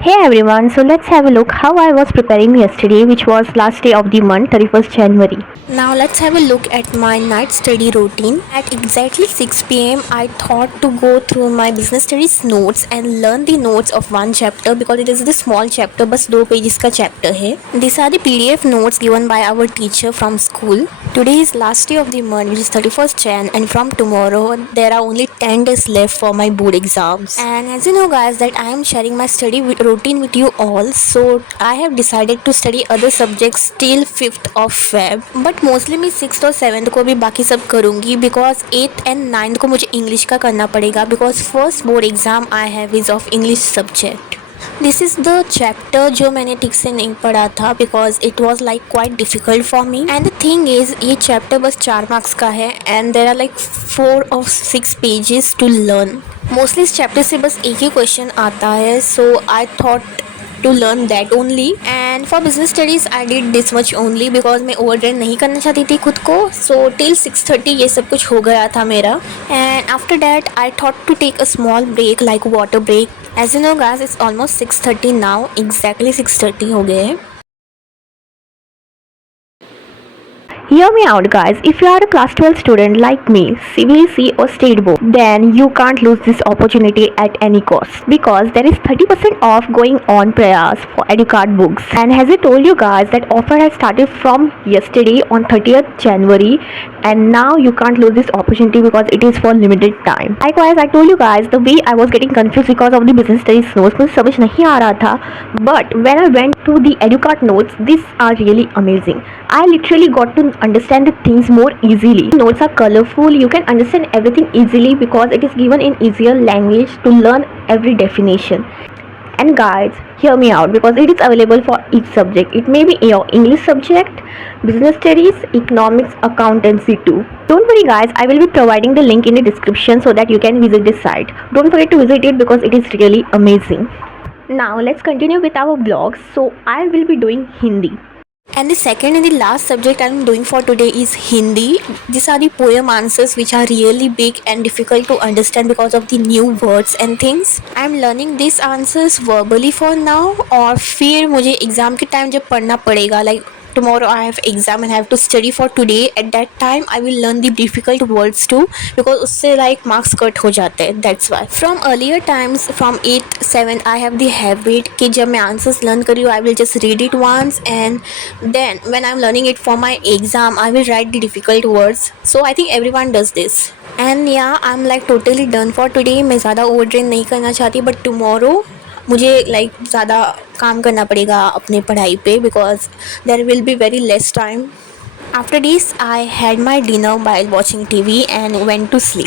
Hey everyone, so let's have a look how I was preparing yesterday, which was last day of the month, 31st January. Now let's have a look at my night study routine. At exactly 6 p.m. I thought to go through my business studies notes and learn the notes of one chapter because it is the small chapter, बस 2 pages का chapter है. These are the PDF notes given by our teacher from school. Today is last day of the month, which is 31st Jan, and from tomorrow there are only 10 days left for my board exams. And as you know guys that I am sharing my study routine with you all, so I have decided to study other subjects till 5th of Feb. But mostly मैं 6th और 7th को भी बाकी सब करूँगी because 8th and 9th को मुझे English का करना पड़ेगा because first board exam I have is of English subject. This is the chapter जो मैंने ठीक से नहीं पढ़ा था because it was like quite difficult for me. And the thing is ये चैप्टर बस 4 मार्क्स का है and there are like 4 or 6 pages to learn. Mostly इस चैप्टर से बस एक ही क्वेश्चन आता है, so I thought to learn that only. And for business studies I did this much only because मैं overtrain नहीं करना चाहती थी खुद को. So till 6:30 ये सब कुछ हो गया था मेरा. And after that I thought to take a small break like water break. As you know guys it's almost 6:30 now, exactly 6:30 हो गए. Hear me out guys, if you are a class 12 student like me, CBSE or State Board, then you can't lose this opportunity at any cost because there is 30% off going on Prayas for EduCard books. And as I told you guys that offer has started from yesterday on 30th January and now you can't lose this opportunity because it is for limited time. Likewise I told you guys the way I was getting confused because of the business studies notes मुझे समझ नहीं आ रहा था, but when I went to the EduCard notes, these are really amazing. I literally got to understand the things more easily. Notes are colorful, you can understand everything easily because it is given in easier language to learn every definition. And guys, hear me out because it is available for each subject. It may be your English subject, business studies, economics, accountancy too. Don't worry guys, I will be providing the link in the description so that you can visit this site. Don't forget to visit it because it is really amazing. Now let's continue with our vlog. So I will be doing Hindi. And the second and the last subject I'm doing for today is Hindi. These are the poem answers which are really big and difficult to understand because of the new words and things. I'm learning these answers verbally for now और फिर मुझे exam के time जब पढ़ना पड़ेगा like tomorrow I have exam and I have to study for today. At that time I will learn the difficult words too because उससे like marks cut हो जाते हैं. That's why from earlier times from 8th 7th I have the habit कि जब मैं answers learn कर रही हूँ I will just read it once and then when I'm learning it for my exam I will write the difficult words. So I think everyone does this. And yeah I'm like totally done for today. मैं ज़्यादा overtrain नहीं करना चाहती but tomorrow मुझे like ज़्यादा काम करना पड़ेगा अपने पढ़ाई पे because there will be very less time. After this I had my dinner by watching TV and went to sleep.